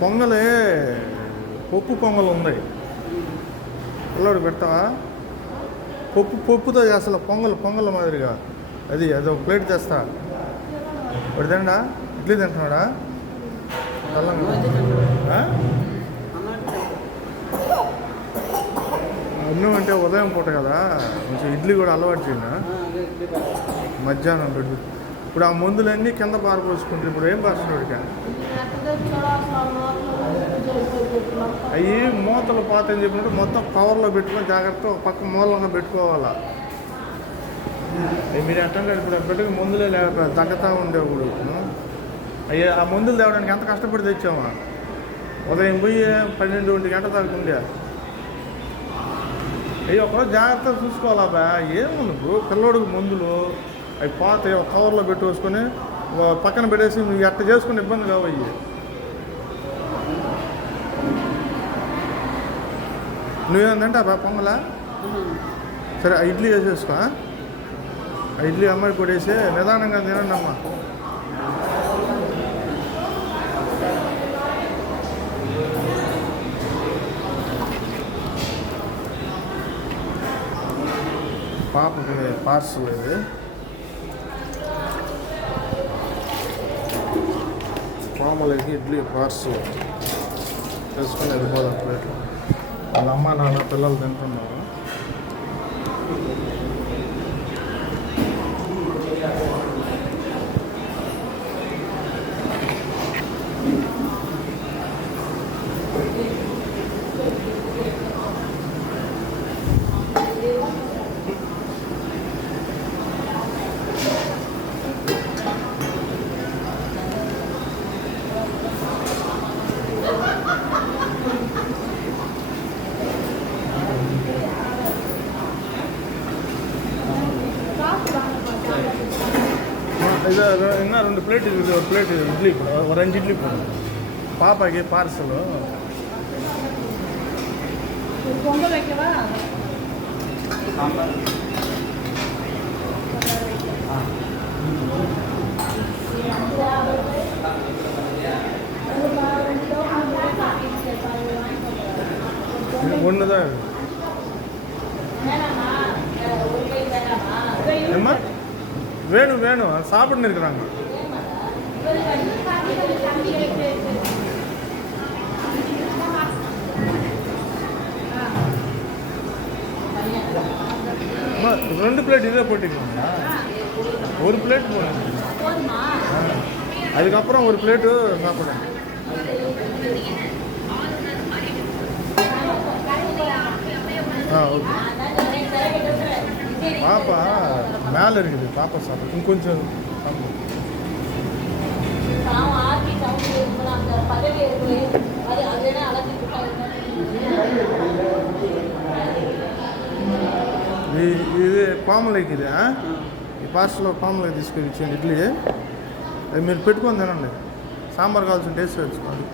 పొంగలే పప్పు పొంగల్ ఉంది. పిల్లోడు పెడతావా? పప్పుతో అసలు పొంగల్ మాదిరిగా అది ఒక ప్లేట్ తెస్తా. వాడు తినడా? ఇడ్లీ తింటున్నాడా? అన్నం అంటే ఉదయం పూట కదా, కొంచెం ఇడ్లీ కూడా అలవాటు చేయండి. మధ్యాహ్నం పెట్టు. ఇప్పుడు ఆ మందులన్నీ కింద పారపోసుకుంటే ఇప్పుడు ఏం పారుతున్నాడు? అవి మూతలు పాత అని చెప్పినట్టు మొత్తం కవర్లో పెట్టుకొని జాగ్రత్త పక్క మూలంగా పెట్టుకోవాలా. మీరు ఎట్టంటే ఇప్పుడు పెట్టుకుని మందులే లేకపోతే తగ్గతా ఉండేప్పుడు అయ్యే ఆ మందులు తేవడానికి ఎంత కష్టపడి తెచ్చామా? ఉదయం పోయి 12-1 గంట తాగుతుండే. అయ్యి ఒకరోజు జాగ్రత్తగా చూసుకోవాలా బా. ఏముంది పిల్లోడికి మందులు అవి పోతాయి, ఒక కవర్లో పెట్టేసుకొని పక్కన పెట్టేసి నువ్వు ఎట్ట చేసుకుని ఇబ్బంది కావయ్యి. నువ్వేందంటే ఆ పొంగలా సరే ఆ ఇడ్లీ వేసేసుకో. ఆ ఇడ్లీ అమ్మాయి కొట్టేసి నిదానంగా తినండి అమ్మా. పాపకి పార్సల్ ఇది. మామూలుగా ఇడ్లీ పార్సల్ చేసుకుని వెళ్ళిపోదాం ప్లేట్లో. వాళ్ళ అమ్మ నాన్న పిల్లలు తింటున్నారు. ఇంకా 2 ప్లేట్ ప్లేట్ ఇడ్లీ ఇప్పుడు 2 ఇడ్లీ ఇప్పుడు పాపకి పార్సల్. ஒன்றுதான் ஏம்மா வேணும் வேணும் சாப்பிட்னு இருக்கிறாங்க. அம்மா 2 பிளேட் இதே போட்டுக்கோங்களா? 1 பிளேட் போடுங்க. அதுக்கப்புறம் 1 பிளேட்டு சாப்பிடுங்க. ஓகே. பாப்பா மேலே இருக்குது, பாப்பா சாப்பிடு. ఇంకొంచెం ఇది పాములకి ఇది ఈ పార్సల్లో పాములకి తీసుకొని ఇచ్చేయండి ఇడ్లీ. అది మీరు పెట్టుకొని తినండి. సాంబార్ కావాల్సిన టేస్ట్ వేసుకోండి.